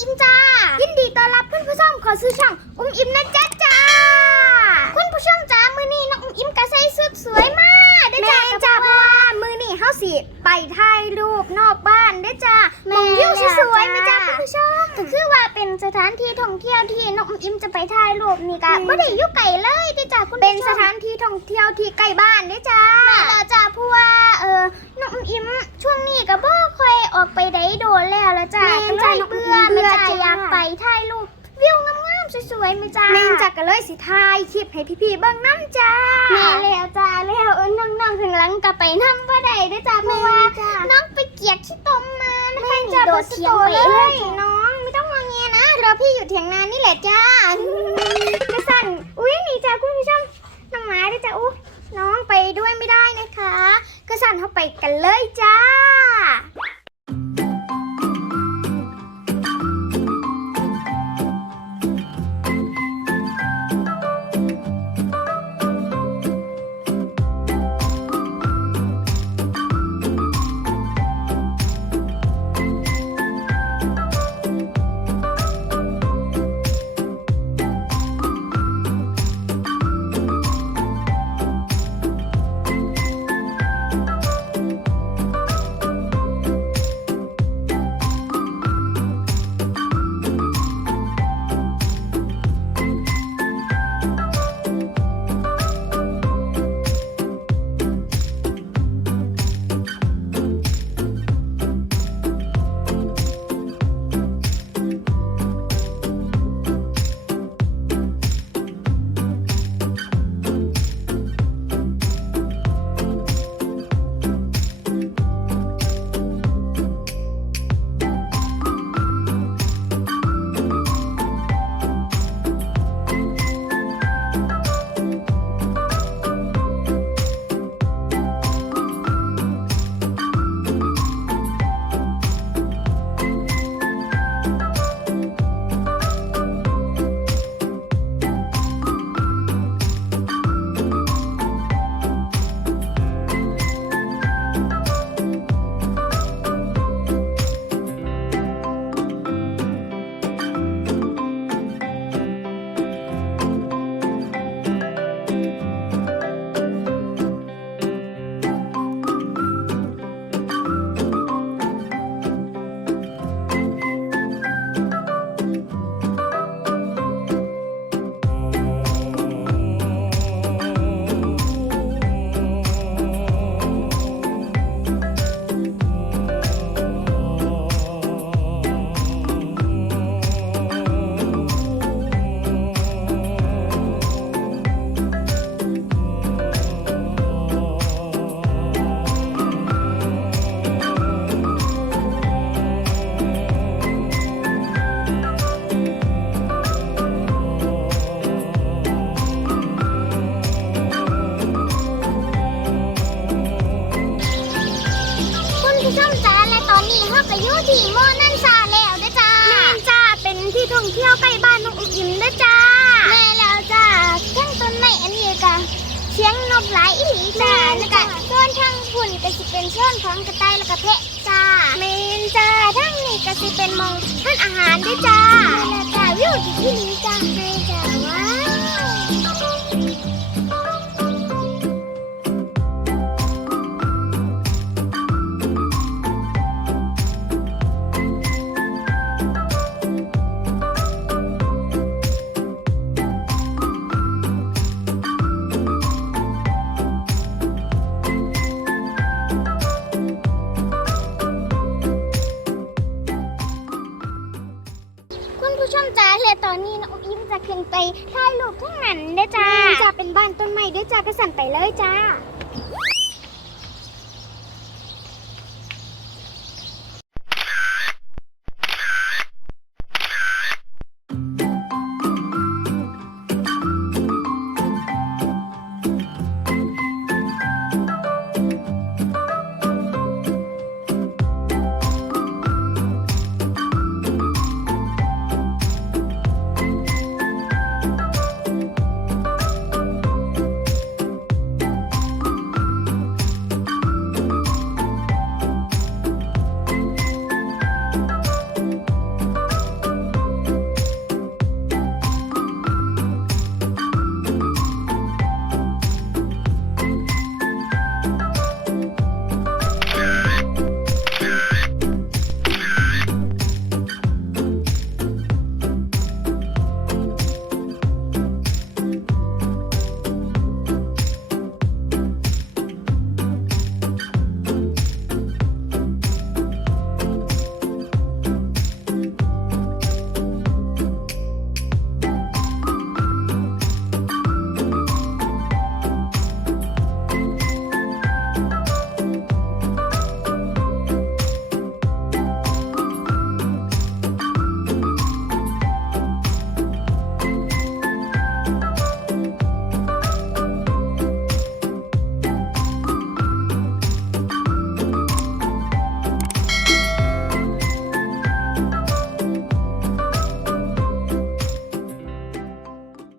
อิมจ้า ยินดีต้อนรับเพื่อนผู้ชมขอซื้อช่อง อุ้มอิมนะจ๊ะจ้าเพื่อนผู้ชมจ้ามือนี้น้องอุ้มอิมกระใส่สุดสวยมากได้จ้าจ้าเพราะว่ามือนี้เฮาสิไปถ่ายรูปนอกบ้านได้จ้ามองวิวสวยๆไหมจ้าเพื่อนผู้ชมก็คือว่าเป็นสถานที่ท่องเที่ยวที่น้องอุ้มอิมจะไปถ่ายรูปนี่กะบ่ได้อยู่ไก่เลยได้จ้าคุณผู้ชมเป็นสถานที่ท่องเที่ยวที่ใกล้บ้านได้จ้าแม่แล้วจ้าเพราะว่าเออ องอมอิมช่วงนี้ก็บ่ค่อยออกไปได้โดนแล้วละจ้าก็เลยเบื่อแม่จ้าอยากไปถ่ายรูปวิวงามๆสวยๆแม่จ้าแม่จ้าก็เลยสิถ่ายคลิปให้พี่ๆเบิ่งน้ำจ้า แม่แล้วจ้าแล้วเออน้องๆข้างหลังก็ไปนำบ่ได้เด้อจ้าเพราะว่า น้องไปเกียกขี้ตมมานะคะจะโดดเถียงไปเลยน้องไม่ต้องงอแงนะรอพี่อยู่เถียงนานี่แหละจ้ากระสันอุ้ยนี่จ้าคุณผู้ชมน้องหมาด้วยจ้าอู้น้องไปด้วยไม่ได้นะคะ ก็สั่นเข้าไปกันเลยจ้า ก็สิเป็นส่อนของกระต่ายและกระเพะจ้าเมนจ้าทั้งนี้ก็สิเป็นมองท่านอาหารด้วยจ้าแม่แล้วจ้าวิวที่อีหลีจ้าเมนจ้าว้า จะขึ้นไปถ่ายรูปทั้งนั้นเด้อจ้าจะเป็นบ้านต้นไม้ด้วยจ้ากระสันไปเลยจ้า